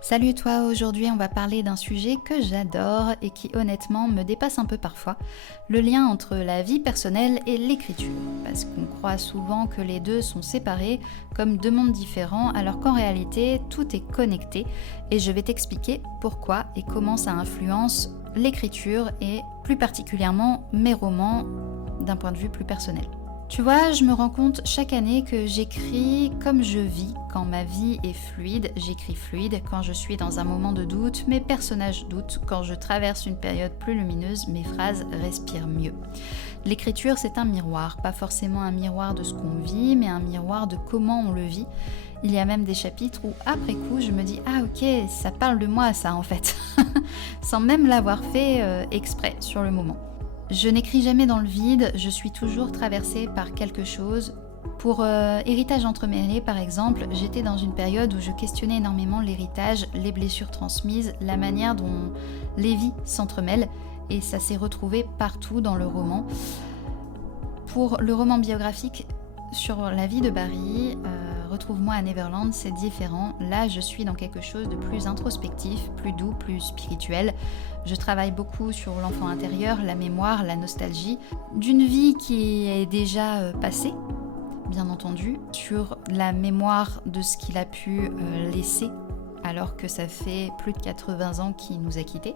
Salut toi, aujourd'hui on va parler d'un sujet que j'adore et qui honnêtement me dépasse un peu parfois, le lien entre la vie personnelle et l'écriture, parce qu'on croit souvent que les deux sont séparés comme deux mondes différents alors qu'en réalité tout est connecté et je vais t'expliquer pourquoi et comment ça influence l'écriture et plus particulièrement mes romans d'un point de vue plus personnel. Tu vois, je me rends compte chaque année que j'écris comme je vis. Quand ma vie est fluide, j'écris fluide. Quand je suis dans un moment de doute, mes personnages doutent. Quand je traverse une période plus lumineuse, mes phrases respirent mieux. L'écriture, c'est un miroir. Pas forcément un miroir de ce qu'on vit, mais un miroir de comment on le vit. Il y a même des chapitres où, après coup, je me dis « Ah ok, ça parle de moi ça en fait », sans même l'avoir fait exprès sur le moment. Je n'écris jamais dans le vide, je suis toujours traversée par quelque chose. Pour Héritage entremêlé, par exemple, j'étais dans une période où je questionnais énormément l'héritage, les blessures transmises, la manière dont les vies s'entremêlent, et ça s'est retrouvé partout dans le roman. Pour le roman biographique sur la vie de Barry, Retrouve-moi à Neverland, c'est différent. Là, je suis dans quelque chose de plus introspectif, plus doux, plus spirituel. Je travaille beaucoup sur l'enfant intérieur, la mémoire, la nostalgie, d'une vie qui est déjà passée, bien entendu, sur la mémoire de ce qu'il a pu laisser alors que ça fait plus de 80 ans qu'il nous a quittés.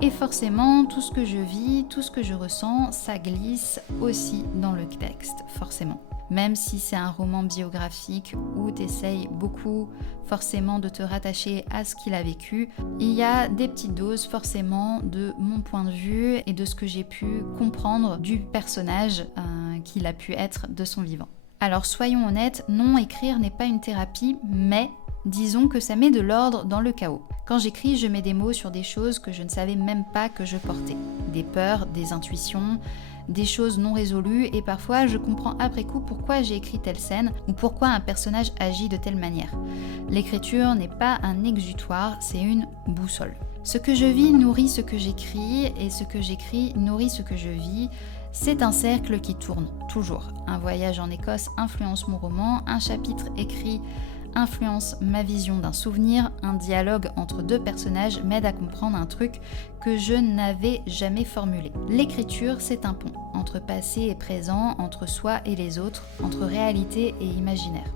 Et forcément, tout ce que je vis, tout ce que je ressens, ça glisse aussi dans le texte, forcément. Même si c'est un roman biographique où tu essayes beaucoup forcément de te rattacher à ce qu'il a vécu, il y a des petites doses forcément de mon point de vue et de ce que j'ai pu comprendre du personnage qu'il a pu être de son vivant. Alors soyons honnêtes, non, écrire n'est pas une thérapie, mais disons que ça met de l'ordre dans le chaos. Quand j'écris, je mets des mots sur des choses que je ne savais même pas que je portais. Des peurs, des intuitions, des choses non résolues, et parfois je comprends après coup pourquoi j'ai écrit telle scène ou pourquoi un personnage agit de telle manière. L'écriture n'est pas un exutoire, c'est une boussole. Ce que je vis nourrit ce que j'écris, et ce que j'écris nourrit ce que je vis. C'est un cercle qui tourne, toujours. Un voyage en Écosse influence mon roman, un chapitre écrit influence ma vision d'un souvenir, un dialogue entre deux personnages m'aide à comprendre un truc que je n'avais jamais formulé. L'écriture, c'est un pont entre passé et présent, entre soi et les autres, entre réalité et imaginaire.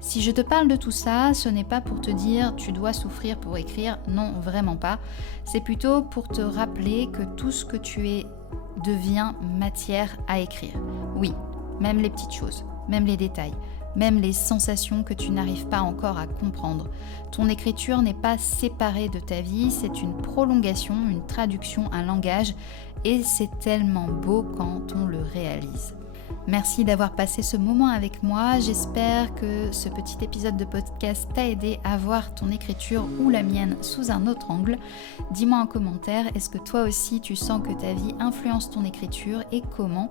Si je te parle de tout ça, ce n'est pas pour te dire tu dois souffrir pour écrire, non, vraiment pas. C'est plutôt pour te rappeler que tout ce que tu es devient matière à écrire. Oui, même les petites choses, même les détails, même les sensations que tu n'arrives pas encore à comprendre. Ton écriture n'est pas séparée de ta vie, c'est une prolongation, une traduction, un langage, et c'est tellement beau quand on le réalise. Merci d'avoir passé ce moment avec moi, j'espère que ce petit épisode de podcast t'a aidé à voir ton écriture ou la mienne sous un autre angle. Dis-moi en commentaire, est-ce que toi aussi tu sens que ta vie influence ton écriture et comment ?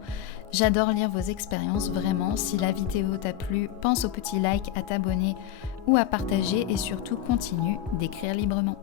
J'adore lire vos expériences, vraiment. Si la vidéo t'a plu, pense au petit like, à t'abonner ou à partager et surtout continue d'écrire librement.